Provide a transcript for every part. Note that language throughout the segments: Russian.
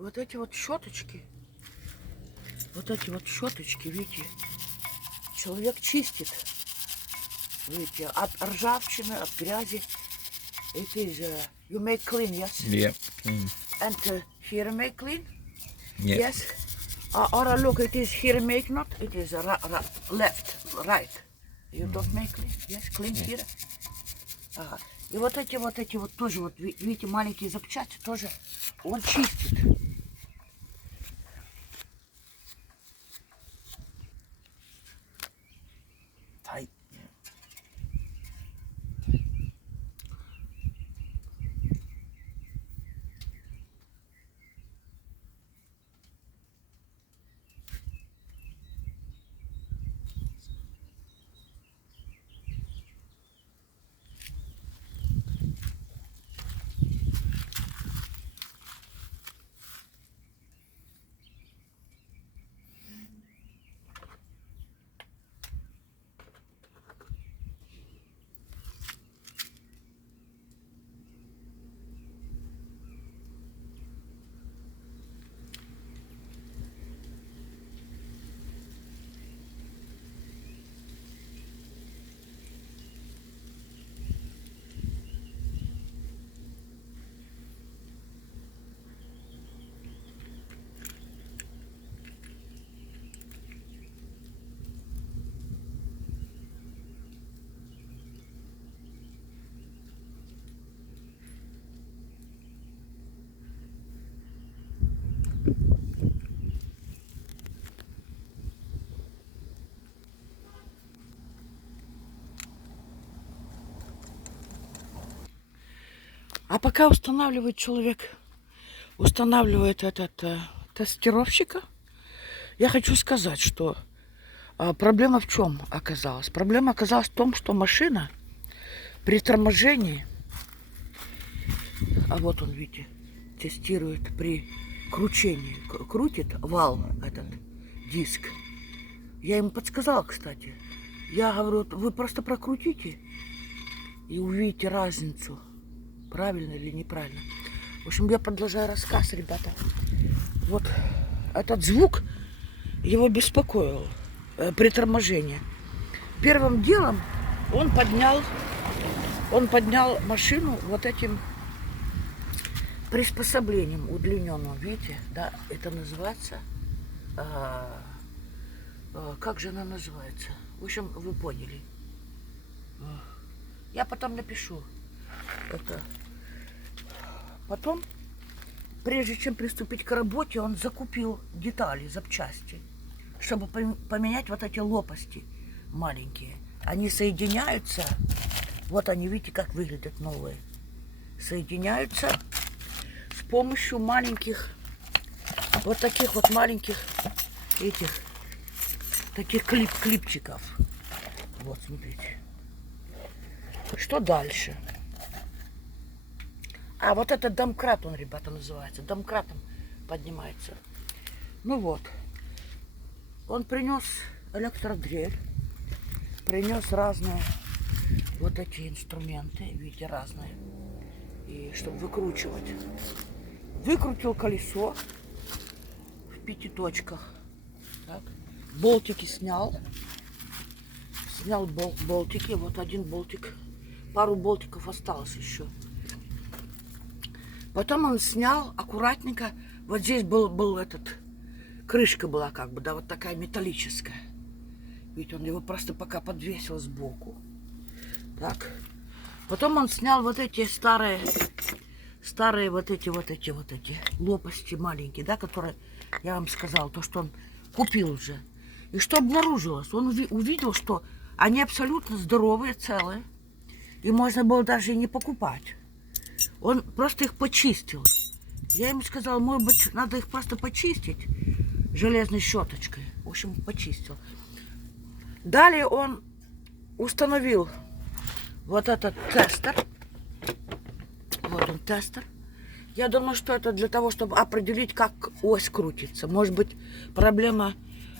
вот эти вот щеточки, видите, человек чистит, видите, от ржавчины, от грязи. It is, you make clean, yes? Yeah. Mm. And here make clean? Yeah. Yes. Or look, it is here make not, it is left, right. You don't make clean? Yes, clean here. Ага. И вот эти вот тоже, вот видите, маленькие запчасти тоже он чистит. Ай. А пока устанавливает человек, устанавливает этот тестировщика, я хочу сказать, что проблема в чем оказалась? Проблема оказалась в том, что машина при торможении, а вот он, видите, тестирует при кручении, крутит вал этот диск. Я ему подсказала, кстати. Я говорю, вы просто прокрутите и увидите разницу, правильно или неправильно. В общем, я продолжаю рассказ, ребята. Вот этот звук его беспокоил при торможении. Первым делом он поднял машину вот этим приспособлением удлиненным. Видите, да, это называется, как же она называется? В общем, вы поняли. Я потом напишу это. Потом, прежде чем приступить к работе, он закупил детали, запчасти, чтобы поменять вот эти лопасти маленькие. Они соединяются, вот они, видите, как выглядят новые. Соединяются с помощью маленьких, вот таких вот маленьких этих, таких клипчиков. Вот, смотрите. Что дальше? А вот этот домкрат, он, ребята, называется. Домкратом поднимается. Ну вот. Он принес электродрель. Принес разные вот эти инструменты. Видите, разные. И чтобы выкручивать. Выкрутил колесо в 5 точках. Так. Болтики снял. Снял болтики. Вот один болтик. Пару болтиков осталось еще. Потом он снял аккуратненько. Вот здесь был этот, крышка была как бы, да, вот такая металлическая. Видите, он его просто пока подвесил сбоку. Так. Потом он снял вот эти старые вот эти лопасти маленькие, да, которые я вам сказала, то, что он купил уже. И что обнаружилось? Он увидел, что они абсолютно здоровые, целые. И можно было даже и не покупать. Он просто их почистил. Я ему сказала, может быть, надо их просто почистить железной щеточкой. В общем, почистил. Далее он установил вот этот тестер. Вот он, тестер. Я думаю, что это для того, чтобы определить, как ось крутится. Может быть, проблема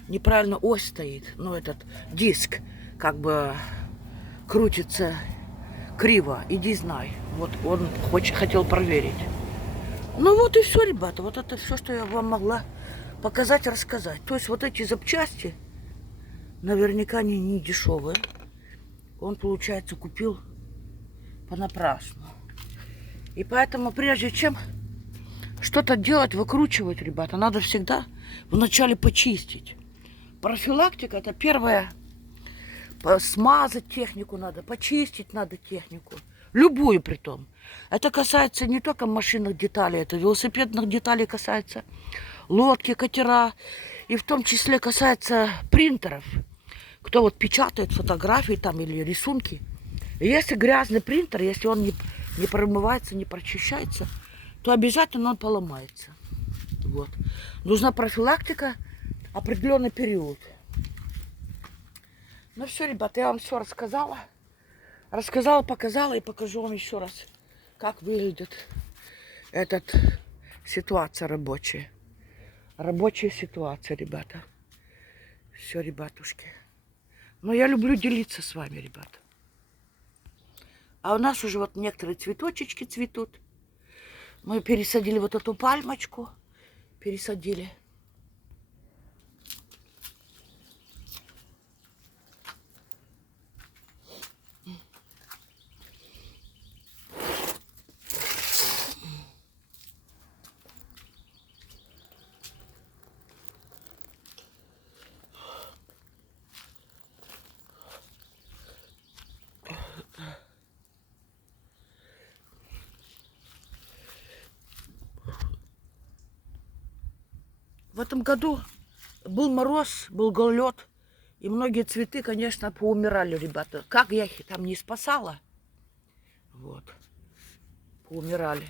неправильно ось стоит. Ну, этот диск как бы крутится криво. Иди знай. Вот он хотел проверить. Ну вот и все, ребята. Вот это все, что я вам могла показать, рассказать. То есть вот эти запчасти наверняка они не дешевые. Он, получается, купил понапрасну. И поэтому прежде чем что-то делать, выкручивать, ребята, надо всегда вначале почистить. Профилактика — это первое. Смазать технику надо, почистить надо технику. Любую притом. Это касается не только машинных деталей, это велосипедных деталей касается, лодки, катера. И в том числе касается принтеров. Кто вот печатает фотографии там или рисунки. И если грязный принтер, если он не промывается, не прочищается, то обязательно он поломается. Вот. Нужна профилактика, определенный период. Ну все, ребята, я вам все рассказала. Рассказала, показала и покажу вам еще раз, как выглядит эта ситуация рабочая. Рабочая ситуация, ребята. Все, ребятушки. Но я люблю делиться с вами, ребята. А у нас уже вот некоторые цветочечки цветут. Мы пересадили вот эту пальмочку. Пересадили. В этом году был мороз, был гололед, и многие цветы, конечно, поумирали, ребята. Как я их там не спасала, вот, поумирали.